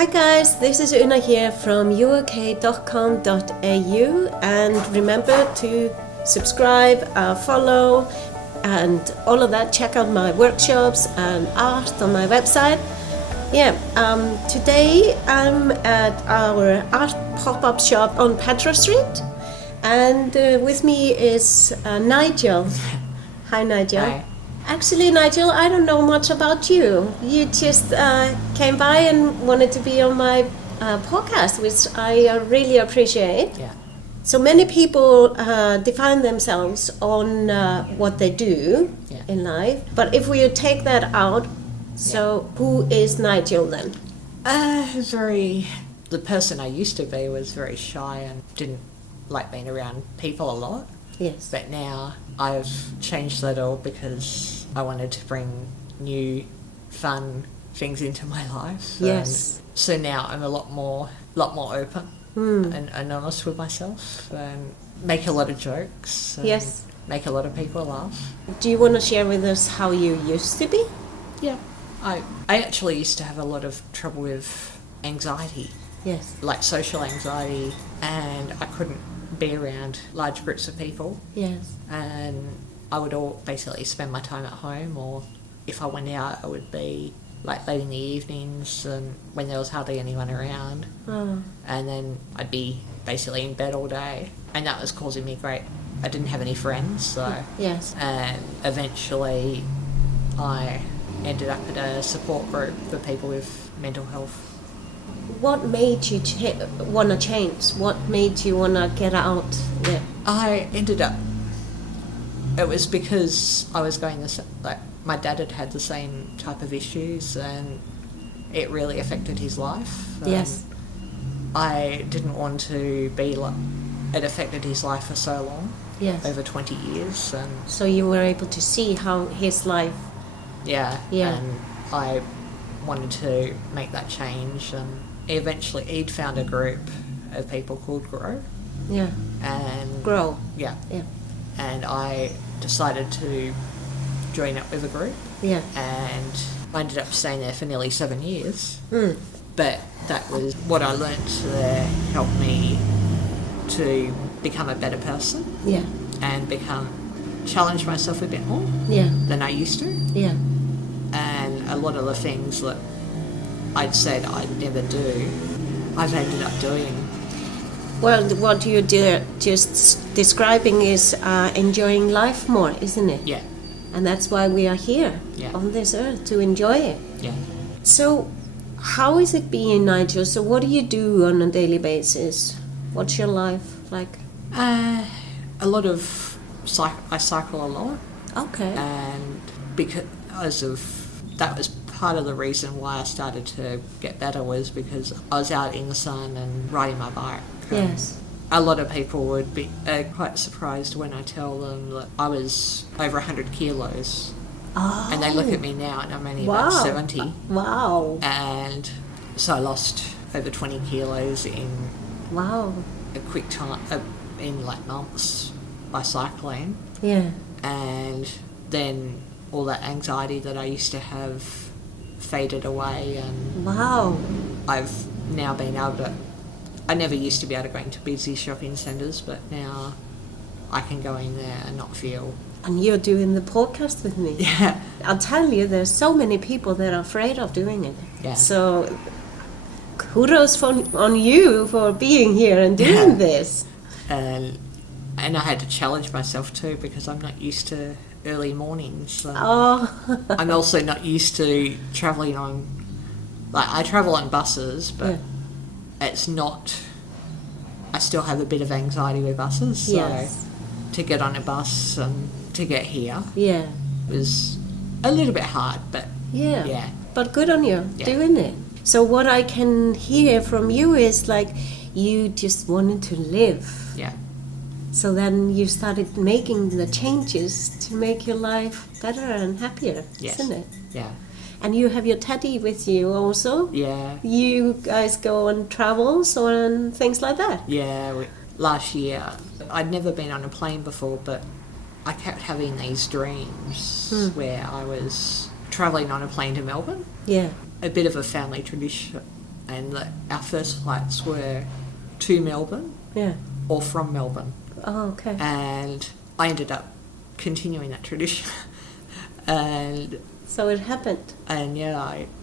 Hi guys, this is Una here from U.O.K.com.au, and remember to subscribe, follow and all of that. Check out my workshops and art on my website. Today I'm at our art pop-up shop on Petra Street, and with me is Nigel. Hi Nigel. Hi. Actually, Nigel, I don't know much about you. You just came by and wanted to be on my podcast, which I really appreciate. Yeah. So many people define themselves on what they do in life. But if we take that out, who is Nigel then? The person I used to be was very shy and didn't like being around people a lot. Yes. But now I've changed that all because I wanted to bring new, fun things into my life. Yes. And so now I'm a lot more open and honest with myself, and make a lot of jokes. And yes. Make a lot of people laugh. Do you want to share with us how you used to be? Yeah. I actually used to have a lot of trouble with anxiety. Yes. Like social anxiety, and I couldn't be around large groups of people. Yes. And I would basically spend my time at home, or if I went out, it would be like late in the evenings and when there was hardly anyone around. Oh. And then I'd be basically in bed all day, and that was causing me I didn't have any friends, so. Yes. And eventually I ended up at a support group for people with mental health. What made you want to change? What made you want to get out there? It was because I was going my dad had the same type of issues, and it really affected his life. Yes. I didn't want to be it affected his life for so long. Yes. Over 20 years. And so you were able to see how his life... Yeah. Yeah. And I wanted to make that change, and eventually he'd found a group of people called Grow. Yeah. And Grow. Yeah. Yeah. And I decided to join up with a group. Yeah. And I ended up staying there for nearly 7 years. Mm. But that was what I learnt there, helped me to become a better person. Yeah. And challenge myself a bit more. Yeah. Than I used to. Yeah. And a lot of the things that I'd said I'd never do, I've ended up doing. Well, what you do just describing is enjoying life more, isn't it? Yeah. And that's why we are here on this earth, to enjoy it. Yeah. So, how is it being, Nigel? So what do you do on a daily basis? What's your life like? A lot of... I cycle a lot. Okay. And because of... That was part of the reason why I started to get better, was because I was out in the sun and riding my bike. Yes. A lot of people would be quite surprised when I tell them that I was over 100 kilos. Oh. And they look at me now and I'm only about 70. Wow. And so I lost over 20 kilos in a quick time, in months, by cycling. Yeah. And then all that anxiety that I used to have faded away, and I've now been able to... I never used to be able to go into busy shopping centres, but now I can go in there and not feel... And you're doing the podcast with me. Yeah. I'll tell you, there's so many people that are afraid of doing it. Yeah. So kudos on you for being here and doing this. And I had to challenge myself too, because I'm not used to early mornings. I'm also not used to travelling on... I travel on buses, but it's not... I still have a bit of anxiety with buses, so to get on a bus and to get here was a little bit hard, but but good on you doing it. So what I can hear from you is you just wanted to live. Yeah. So then you started making the changes to make your life better and happier, isn't it? Yeah. And you have your teddy with you also? Yeah. You guys go on travels and things like that? Yeah. Last year, I'd never been on a plane before, but I kept having these dreams where I was travelling on a plane to Melbourne. Yeah. A bit of a family tradition and our first flights were to Melbourne or from Melbourne. Oh, okay. And I ended up continuing that tradition. And so it happened. And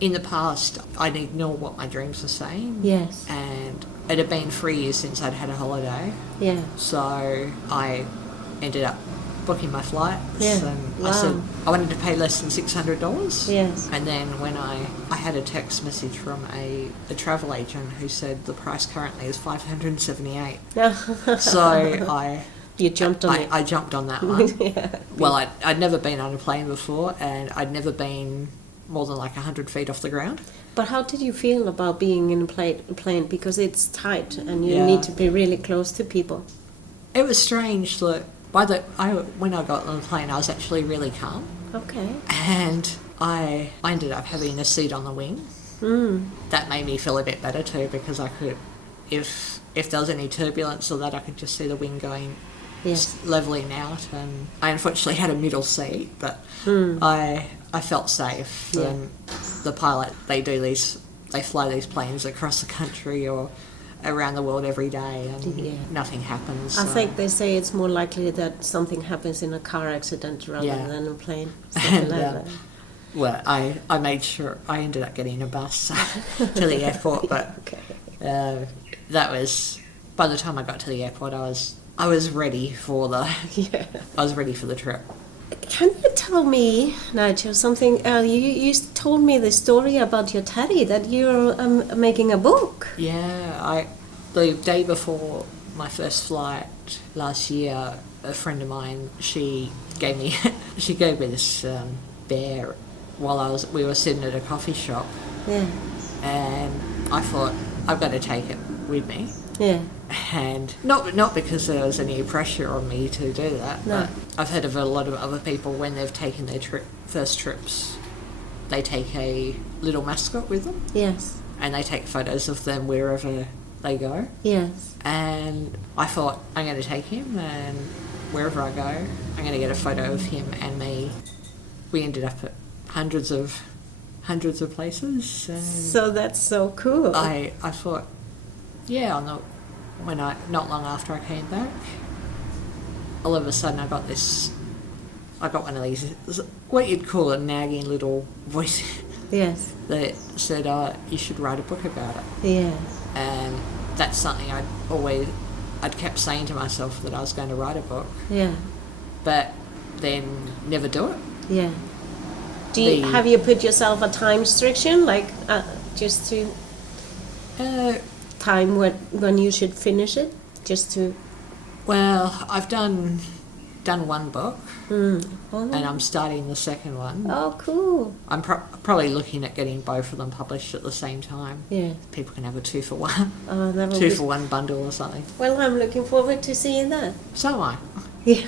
in the past, I'd ignore what my dreams were saying. Yes. And it had been 3 years since I'd had a holiday. Yeah. So I ended up booking my flights. Yeah. And I said I wanted to pay less than $600. Yes. And then when I had a text message from a travel agent who said the price currently is $578. So You jumped on it. I jumped on that one. Yeah. Well, I'd never been on a plane before, and I'd never been more than like 100 feet off the ground. But how did you feel about being in a plane? Because it's tight, and you need to be really close to people. It was strange that when I got on the plane, I was actually really calm. Okay. And I ended up having a seat on the wing. That made me feel a bit better too, because I could, if there was any turbulence or that, I could just see the wing going leveling out. And I unfortunately had a middle seat, but I felt safe. Yeah. And the pilot, they fly these planes across the country or around the world every day, and nothing happens. I think they say it's more likely that something happens in a car accident rather than a plane. Something like that. Well, I made sure I ended up getting a bus to the airport, but that was, by the time I got to the airport, I was ready for the trip. Can you tell me, Nigel, something? You told me the story about your teddy, that you're making a book. Yeah, the day before my first flight last year, a friend of mine, she gave me this bear while we were sitting at a coffee shop. Yeah. And I thought, I've got to take it with me. Yeah. And not because there was any pressure on me to do that, but I've heard of a lot of other people when they've taken their first trips, they take a little mascot with them. Yes. And they take photos of them wherever they go. Yes. And I thought, I'm going to take him, and wherever I go, I'm going to get a photo of him and me. We ended up at hundreds of places. So that's so cool. I thought, not long after I came back, all of a sudden I got one of these, what you'd call a nagging little voice. Yes. That said, you should write a book about it. Yeah. And that's something I'd kept saying to myself, that I was going to write a book. Yeah. But then never do it. Yeah. Have you put yourself a time restriction, like just to time when you should finish it, just to? Well, I've done one book, and I'm starting the second one. Oh, cool! I'm probably looking at getting both of them published at the same time. Yeah, people can have a 2-for-1. Oh, that will 2-for-1 bundle or something. Well, I'm looking forward to seeing that. So am I. Yeah.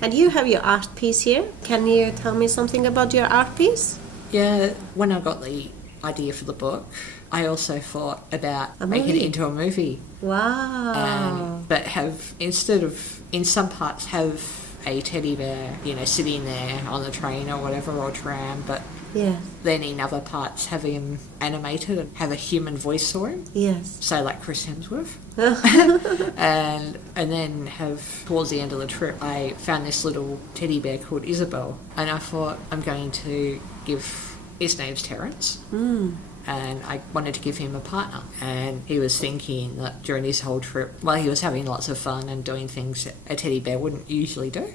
And you have your art piece here. Can you tell me something about your art piece? Yeah, when I got the idea for the book, I also thought about making it into a movie. Wow. But instead of, in some parts, have a teddy bear, sitting there on the train or whatever, or tram, but then in other parts have him animated and have a human voice for him. Yes. So like Chris Hemsworth. and then have, towards the end of the trip, I found this little teddy bear called Isabel, and I thought, I'm going to his name's Terence. And I wanted to give him a partner. And he was thinking that during his whole trip, while he was having lots of fun and doing things a teddy bear wouldn't usually do,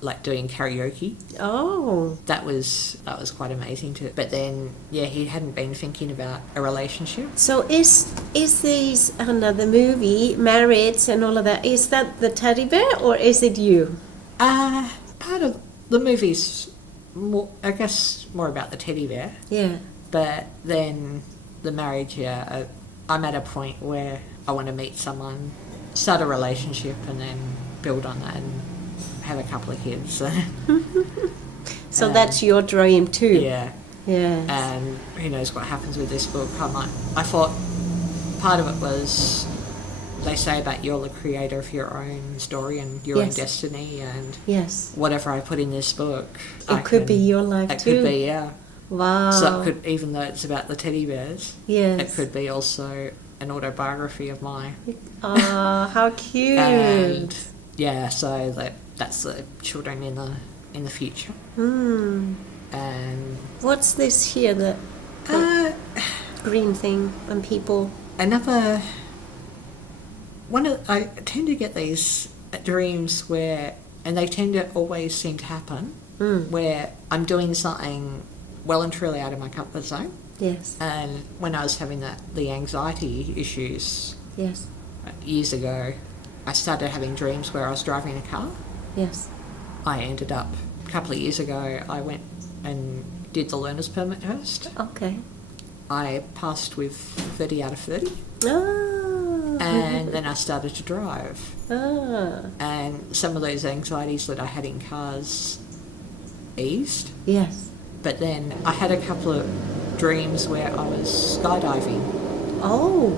like doing karaoke. Oh. That was quite amazing too. But then, he hadn't been thinking about a relationship. So is these, the movie, Marriage and all of that, is that the teddy bear or is it you? Part of the movie's more, I guess, more about the teddy bear. Yeah. But then the marriage, I'm at a point where I want to meet someone, start a relationship, and then build on that and have a couple of kids. So that's your dream too. Yeah. Yeah. And who knows what happens with this book. I thought part of it was, they say about you're the creator of your own story and your own destiny, and whatever I put in this book, it could be your life too. It could be, yeah. Wow. So it could, even though it's about the teddy bears, Yes. it could be also an autobiography of mine. Oh, how cute. And yeah, so that's the children in the future. Hmm. And What's this here, the green thing and people? another one of, I tend to get these dreams where, and they tend to always seem to happen, where I'm doing something well and truly out of my comfort zone. Yes. And when I was having the anxiety issues Yes. years ago, I started having dreams where I was driving a car. Yes. I ended up, a couple of years ago, I went and did the learner's permit test. Okay. I passed with 30 out of 30. Oh. And then I started to drive. Ah. And some of those anxieties that I had in cars eased. Yes. But then I had a couple of dreams where I was skydiving. Oh.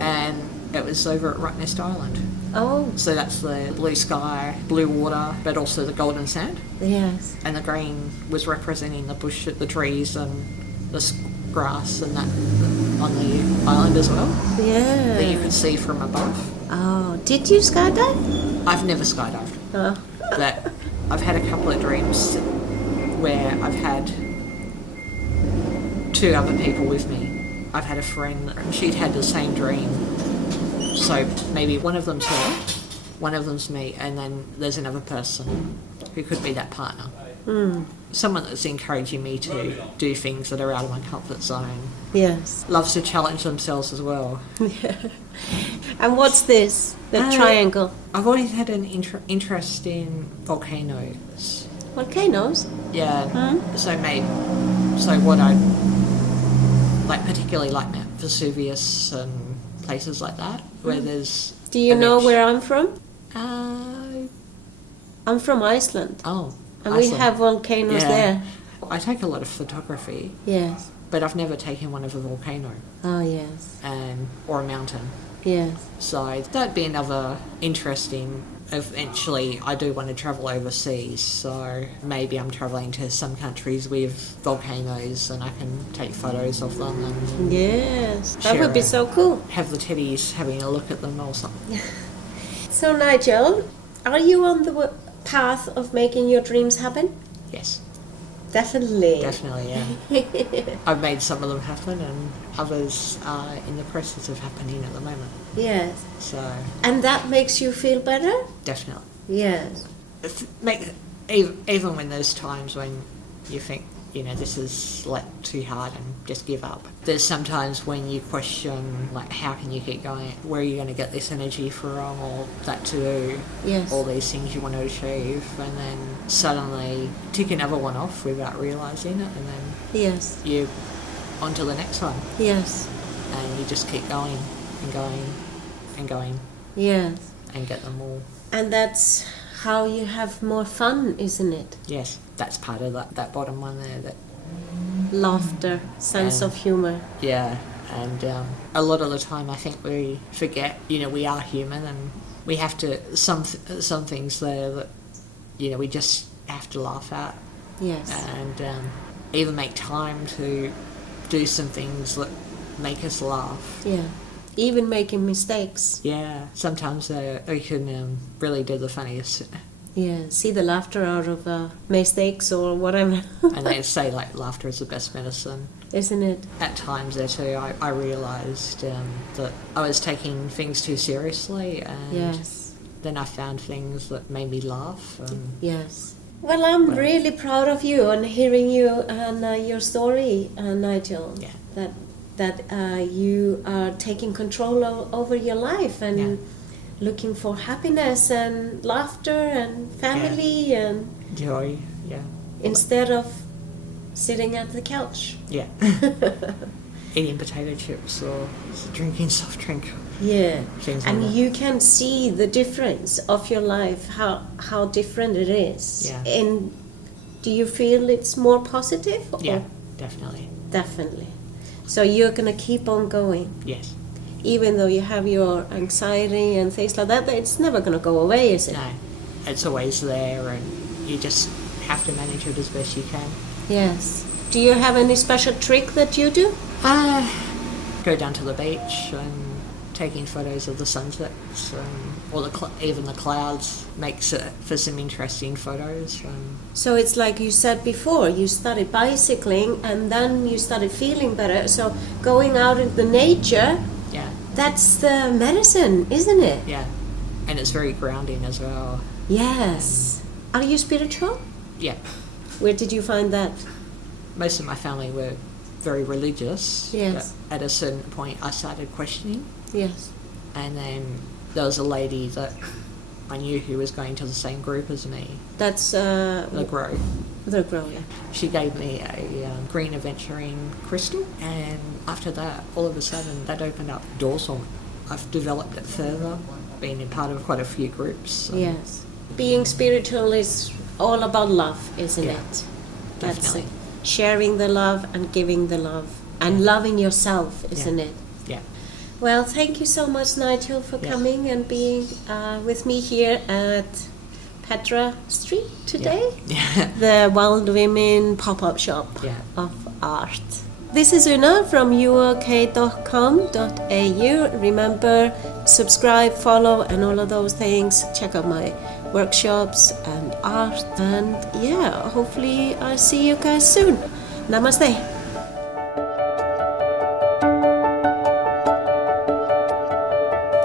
And it was over at Rottnest Island. Oh. So that's the blue sky, blue water, but also the golden sand. Yes. And the green was representing the bush, the trees and the grass and that on the island as well. Yeah. That you could see from above. Oh. Did you skydive? I've never skydived. Oh. But I've had a couple of dreams where I've had two other people with me. I've had a friend, she'd had the same dream. So maybe one of them's her, one of them's me, and then there's another person who could be that partner. Someone that's encouraging me to do things that are out of my comfort zone. Yes. Loves to challenge themselves as well. Yeah. And what's this? The triangle? I've always had an interest in volcanoes. Volcanoes? Yeah. So what I like, particularly like Mount Vesuvius and places like that, where there's. Do you know where I'm from? Uh, I'm from Iceland. oh. And Iceland. we have volcanoes there. I take a lot of photography, Yes. but I've never taken one of a volcano Oh, yes. or a mountain. Yes. So that'd be another interesting. Eventually, I do want to travel overseas, so maybe I'm travelling to some countries with volcanoes and I can take photos of them and Yes. That Sure. would be so cool. have the teddies having a look at them or something. So, Nigel, are you on the path of making your dreams happen? Yes, Definitely. definitely, yeah. I've made some of them happen and others are in the process of happening at the moment. Yes. So, And that makes you feel better? definitely. Yes. Even when there's times when you think, this is like too hard and just give up. There's sometimes when you question, like, how can you keep going? Where are you going to get this energy from, or that to do? Yes. All these things you want to achieve, and then suddenly tick another one off without realising it, and then Yes. you're on to the next one, Yes. and you just keep going and going and going Yes. and get them all. And that's how you have more fun, isn't it? Yes, that's part of that bottom one there. That Laughter, sense of humor. yeah, and a lot of the time I think we forget. We are human, and we have to some things there that we just have to laugh at, Yes. and even make time to do some things that make us laugh. Yeah. Even making mistakes. Yeah, sometimes we can really do the funniest. Yeah. See the laughter out of mistakes or whatever. And they say, like, laughter is the best medicine. Isn't it? At times there too, I realised that I was taking things too seriously, and Yes. then I found things that made me laugh. Yes. Well, I'm really proud of you and hearing you and your story, Nigel. Yeah. That you are taking control over your life and Yeah. looking for happiness and laughter and family and Joy, yeah. instead of sitting at the couch. Yeah. Eating potato chips or drinking soft drink. Yeah. Things like And that. you can see the difference of your life, how different it is. Yeah. And do you feel it's more positive? Yeah, definitely. Definitely. So you're going to keep on going. Yes. Even though you have your anxiety and things like that, it's never going to go away, is it? No, it's always there, and you just have to manage it as best you can. Yes. Do you have any special trick that you do? Go down to the beach and taking photos of the sunsets, or even the clouds makes it for some interesting photos. So it's like you said before, you started bicycling and then you started feeling better. So going out in the nature, yeah, that's the medicine, isn't it? Yeah, and it's very grounding as well. Yes. Are you spiritual? Yeah. Where did you find that? Most of my family were very religious. Yes. But at a certain point I started questioning. Yes. And then there was a lady that I knew who was going to the same group as me. That's The Grow. The Grow, yeah. She gave me a green aventurine crystal, and after that, all of a sudden, that opened up doors for me. I've developed it further, being a part of quite a few groups. Yes. Being spiritual is all about love, isn't Yeah, it? That's definitely. it. Sharing the love and giving the love. And loving yourself, isn't it? Yeah. Well, thank you so much, Nigel, for Yes. coming and being with me here at Petra Street today. Yeah. The Wild Women pop-up shop Yeah. of art. This is Una from U.O.K.com.au. Remember, subscribe, follow, and all of those things. Check out my workshops and art. And yeah, hopefully I'll see you guys soon. Namaste.